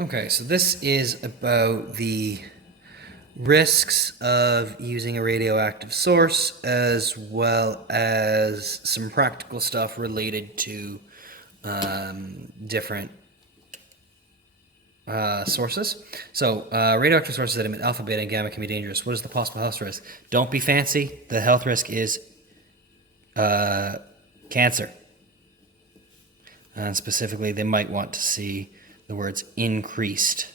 Okay, so this is about the risks of using a radioactive source as well as some practical stuff related to different sources. So, radioactive sources that emit alpha, beta, and gamma can be dangerous. What is the possible health risk? Don't be fancy. The health risk is cancer. And specifically, they might want to see the words increased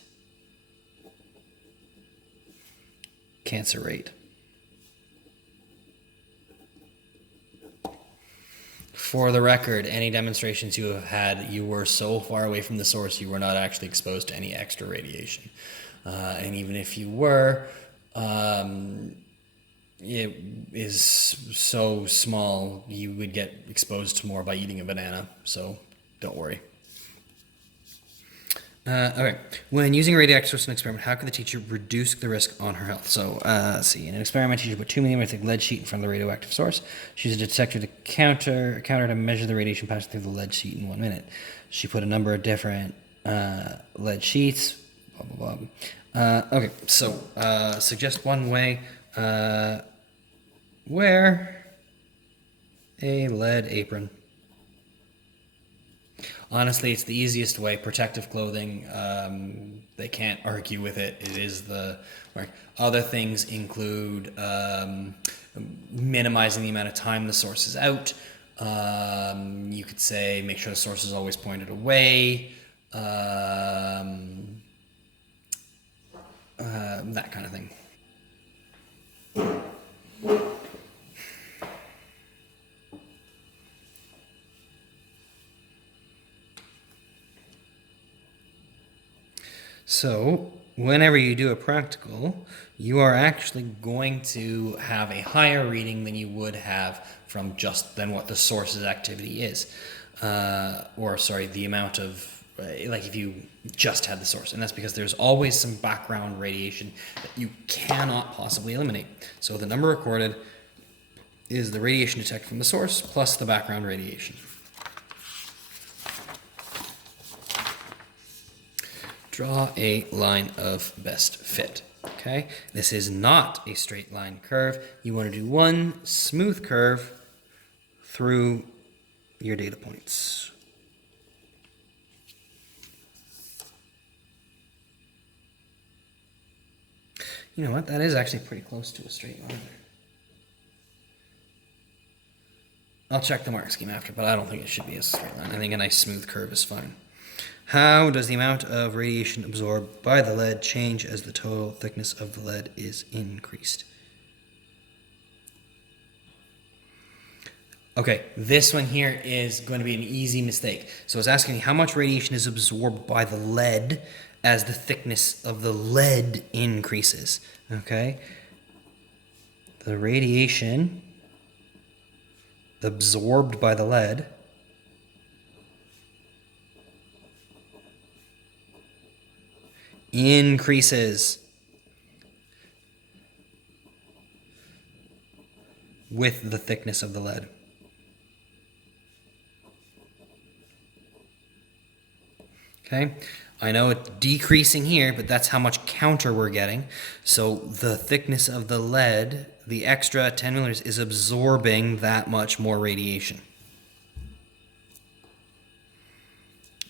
cancer rate. For the record, any demonstrations you have had, you were so far away from the source you were not actually exposed to any extra radiation. And even if you were, it is so small you would get exposed to more by eating a banana, so don't worry. Okay. When using a radioactive source in an experiment, how can the teacher reduce the risk on her health? So, let's see. In an experiment, teacher put 2 millimeter thick lead sheet in front of the radioactive source. She used a detector to counter to measure the radiation passing through the lead sheet in 1 minute. She put a number of different lead sheets. Blah blah blah. Okay. So, suggest one way. Wear a lead apron. Honestly, it's the easiest way. Protective clothing, they can't argue with it. It is the mark. Other things include minimizing the amount of time the source is out. You could say make sure the source is always pointed away. That kind of thing. So, whenever you do a practical, you are actually going to have a higher reading than you would have from just than what the source's activity is, the amount of like if you just had the source, and that's because there's always some background radiation that you cannot possibly eliminate. So the number recorded is the radiation detected from the source plus the background radiation. Draw a line of best fit. Okay, this is not a straight line curve. You want to do one smooth curve through your data points. You know what? That is actually pretty close to a straight line. I'll check the mark scheme after, but I don't think it should be a straight line. I think a nice smooth curve is fine. How does the amount of radiation absorbed by the lead change as the total thickness of the lead is increased? Okay, this one here is going to be an easy mistake. So it's asking me how much radiation is absorbed by the lead as the thickness of the lead increases. Okay? The radiation absorbed by the lead increases with the thickness of the lead. Okay, I know it's decreasing here, but that's how much counter we're getting. So the thickness of the lead, the extra 10 millimeters, is absorbing that much more radiation.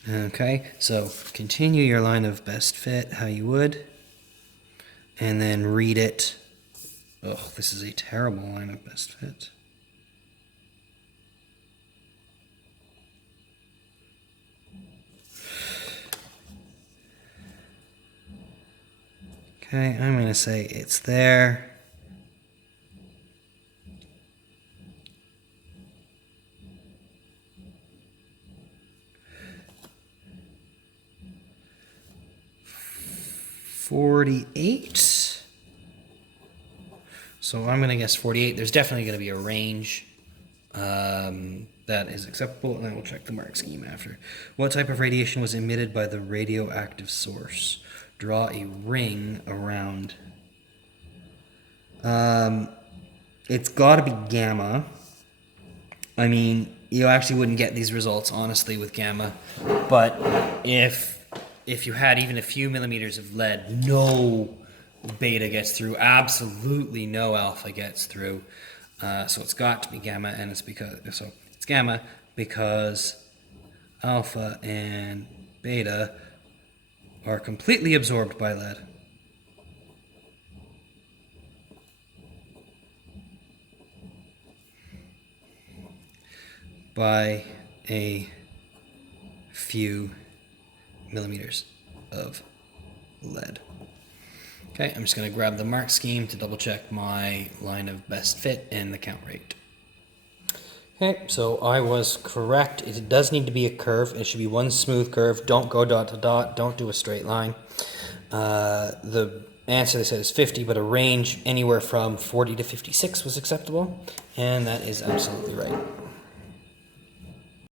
Okay, so continue your line of best fit how you would, and then read it. Oh, this is a terrible line of best fit. Okay, I'm going to say it's there. $48. So I'm going to guess 48. There's definitely going to be a range that is acceptable, and I will check the mark scheme after. What type of radiation was emitted by the radioactive source? Draw a ring around. It's got to be gamma. I mean, you actually wouldn't get these results, honestly, with gamma. But if if you had even a few millimeters of lead, no beta gets through, absolutely no alpha gets through. So it's got to be gamma, and it's gamma because alpha and beta are completely absorbed by lead. By a few millimeters of lead. Okay, I'm just going to grab the mark scheme to double check my line of best fit and the count rate. Okay, so I was correct. It does need to be a curve. It should be one smooth curve. Don't go dot to dot. Don't do a straight line. The answer they said is 50, but a range anywhere from 40 to 56 was acceptable, and that is absolutely right.